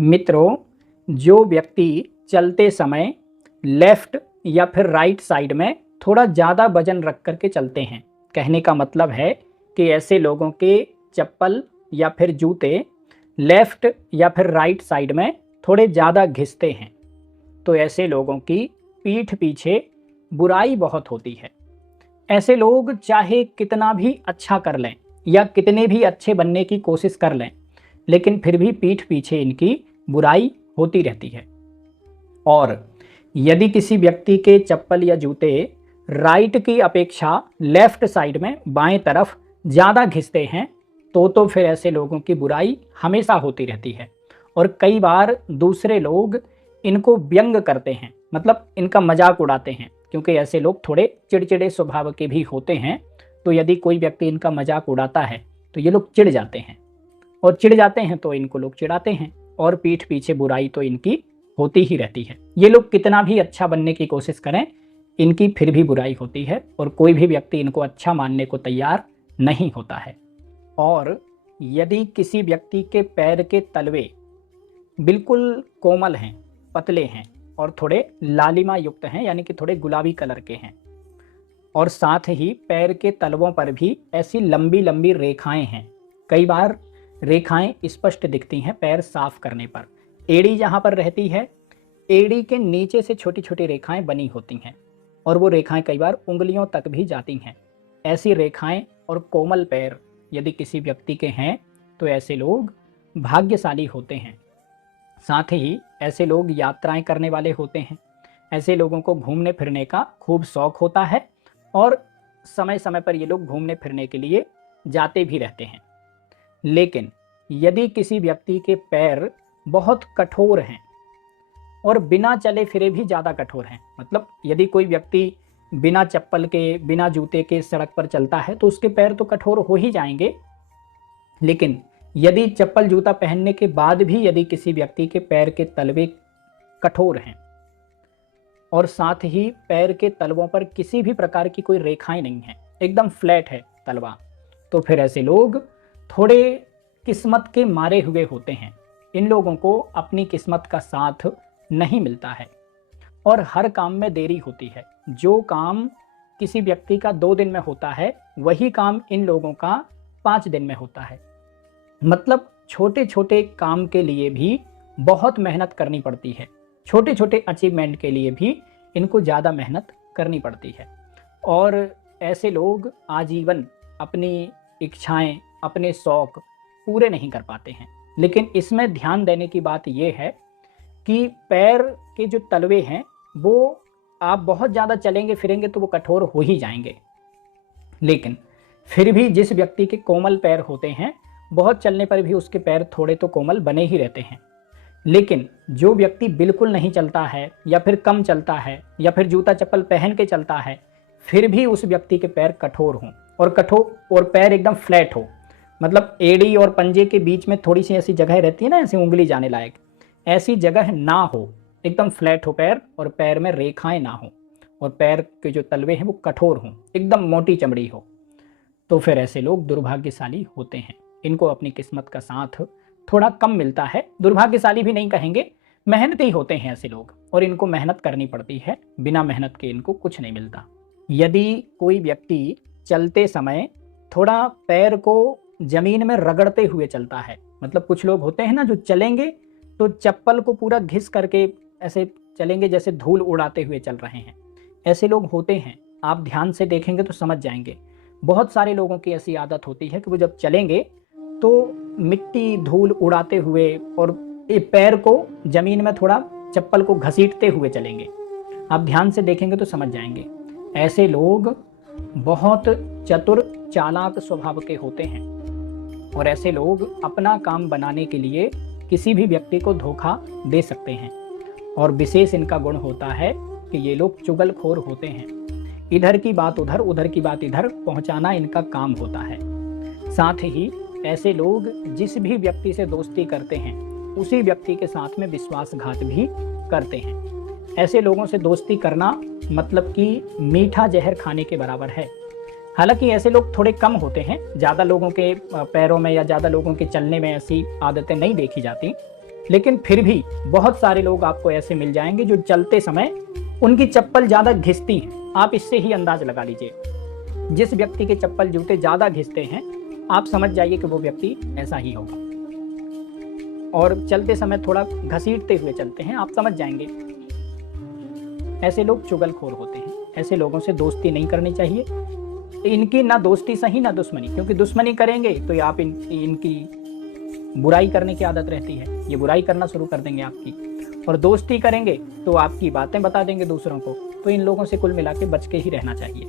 मित्रों, जो व्यक्ति चलते समय लेफ्ट या फिर राइट साइड में थोड़ा ज़्यादा वजन रख कर के चलते हैं, कहने का मतलब है कि ऐसे लोगों के चप्पल या फिर जूते लेफ्ट या फिर राइट साइड में थोड़े ज़्यादा घिसते हैं, तो ऐसे लोगों की पीठ पीछे बुराई बहुत होती है। ऐसे लोग चाहे कितना भी अच्छा कर लें या कितने भी अच्छे बनने की कोशिश कर लें, लेकिन फिर भी पीठ पीछे इनकी बुराई होती रहती है। और यदि किसी व्यक्ति के चप्पल या जूते राइट की अपेक्षा लेफ्ट साइड में बाएं तरफ ज़्यादा घिसते हैं तो फिर ऐसे लोगों की बुराई हमेशा होती रहती है। और कई बार दूसरे लोग इनको व्यंग करते हैं, मतलब इनका मजाक उड़ाते हैं, क्योंकि ऐसे लोग थोड़े चिड़चिड़े स्वभाव के भी होते हैं। तो यदि कोई व्यक्ति इनका मजाक उड़ाता है तो ये लोग चिढ़ जाते हैं, और चिढ़ जाते हैं तो इनको लोग चिढ़ाते हैं, और पीठ पीछे बुराई तो इनकी होती ही रहती है। ये लोग कितना भी अच्छा बनने की कोशिश करें, इनकी फिर भी बुराई होती है, और कोई भी व्यक्ति इनको अच्छा मानने को तैयार नहीं होता है। और यदि किसी व्यक्ति के पैर के तलवे बिल्कुल कोमल हैं, पतले हैं और थोड़े लालिमा युक्त हैं, यानी कि थोड़े गुलाबी कलर के हैं, और साथ ही पैर के तलवों पर भी ऐसी लंबी लंबी रेखाएं हैं, कई बार रेखाएं स्पष्ट दिखती हैं पैर साफ करने पर। एड़ी जहाँ पर रहती है, एड़ी के नीचे से छोटी छोटी रेखाएं बनी होती हैं, और वो रेखाएं कई बार उंगलियों तक भी जाती हैं। ऐसी रेखाएं और कोमल पैर यदि किसी व्यक्ति के हैं तो ऐसे लोग भाग्यशाली होते हैं। साथ ही ऐसे लोग यात्राएं करने वाले होते हैं। ऐसे लोगों को घूमने फिरने का खूब शौक होता है, और समय समय पर ये लोग घूमने फिरने के लिए जाते भी रहते हैं। लेकिन यदि किसी व्यक्ति के पैर बहुत कठोर हैं और बिना चले फिरे भी ज़्यादा कठोर हैं, मतलब यदि कोई व्यक्ति बिना चप्पल के, बिना जूते के सड़क पर चलता है तो उसके पैर तो कठोर हो ही जाएंगे। लेकिन यदि चप्पल जूता पहनने के बाद भी यदि किसी व्यक्ति के पैर के तलवे कठोर हैं और साथ ही पैर के तलवों पर किसी भी प्रकार की कोई रेखाएं नहीं है, एकदम फ्लैट है तलवा, तो फिर ऐसे लोग थोड़े किस्मत के मारे हुए होते हैं। इन लोगों को अपनी किस्मत का साथ नहीं मिलता है, और हर काम में देरी होती है। जो काम किसी व्यक्ति का 2 दिन में होता है, वही काम इन लोगों का 5 दिन में होता है। मतलब छोटे छोटे काम के लिए भी बहुत मेहनत करनी पड़ती है, छोटे छोटे अचीवमेंट के लिए भी इनको ज़्यादा मेहनत करनी पड़ती है। और ऐसे लोग आजीवन अपनी इच्छाएं, अपने शौक पूरे नहीं कर पाते हैं। लेकिन इसमें ध्यान देने की बात यह है कि पैर के जो तलवे हैं वो आप बहुत ज़्यादा चलेंगे फिरेंगे तो वो कठोर हो ही जाएंगे। लेकिन फिर भी जिस व्यक्ति के कोमल पैर होते हैं, बहुत चलने पर भी उसके पैर थोड़े तो कोमल बने ही रहते हैं। लेकिन जो व्यक्ति बिल्कुल नहीं चलता है, या फिर कम चलता है, या फिर जूता चप्पल पहन के चलता है, फिर भी उस व्यक्ति के पैर कठोर हों, और पैर एकदम फ्लैट हो, मतलब एड़ी और पंजे के बीच में थोड़ी सी ऐसी जगह रहती है ना, ऐसी उंगली जाने लायक, ऐसी जगह ना हो, एकदम फ्लैट हो पैर, और पैर में रेखाएं ना हो, और पैर के जो तलवे हैं वो कठोर हों, एकदम मोटी चमड़ी हो, तो फिर ऐसे लोग दुर्भाग्यशाली होते हैं। इनको अपनी किस्मत का साथ थोड़ा कम मिलता है। दुर्भाग्यशाली भी नहीं कहेंगे, मेहनती होते हैं ऐसे लोग, और इनको मेहनत करनी पड़ती है, बिना मेहनत के इनको कुछ नहीं मिलता। यदि कोई व्यक्ति चलते समय थोड़ा पैर को जमीन में रगड़ते हुए चलता है, मतलब कुछ लोग होते हैं ना जो चलेंगे तो चप्पल को पूरा घिस करके ऐसे चलेंगे जैसे धूल उड़ाते हुए चल रहे हैं, ऐसे लोग होते हैं। आप ध्यान से देखेंगे तो समझ जाएंगे। बहुत सारे लोगों की ऐसी आदत होती है कि वो जब चलेंगे तो मिट्टी धूल उड़ाते हुए और पैर को जमीन में थोड़ा चप्पल को घसीटते हुए चलेंगे। आप ध्यान से देखेंगे तो समझ जाएंगे। ऐसे लोग बहुत चतुर चालाक स्वभाव के होते हैं, और ऐसे लोग अपना काम बनाने के लिए किसी भी व्यक्ति को धोखा दे सकते हैं। और विशेष इनका गुण होता है कि ये लोग चुगलखोर होते हैं। इधर की बात उधर, उधर की बात इधर पहुंचाना इनका काम होता है। साथ ही ऐसे लोग जिस भी व्यक्ति से दोस्ती करते हैं, उसी व्यक्ति के साथ में विश्वासघात भी करते हैं। ऐसे लोगों से दोस्ती करना मतलब कि मीठा जहर खाने के बराबर है। हालांकि ऐसे लोग थोड़े कम होते हैं, ज़्यादा लोगों के पैरों में या ज़्यादा लोगों के चलने में ऐसी आदतें नहीं देखी जाती, लेकिन फिर भी बहुत सारे लोग आपको ऐसे मिल जाएंगे जो चलते समय उनकी चप्पल ज़्यादा घिसती है। आप इससे ही अंदाज लगा लीजिए। जिस व्यक्ति के चप्पल जूते ज़्यादा घिसते हैं, आप समझ जाइए कि वो व्यक्ति ऐसा ही होगा। और चलते समय थोड़ा घसीटते हुए चलते हैं, आप समझ जाएंगे। ऐसे लोग चुगलखोर होते हैं। ऐसे लोगों से दोस्ती नहीं करनी चाहिए। इनकी ना दोस्ती सही ना दुश्मनी, क्योंकि दुश्मनी करेंगे तो आप इनकी बुराई करने की आदत रहती है, ये बुराई करना शुरू कर देंगे आपकी। और दोस्ती करेंगे तो आपकी बातें बता देंगे दूसरों को। तो इन लोगों से कुल मिला के बच के ही रहना चाहिए।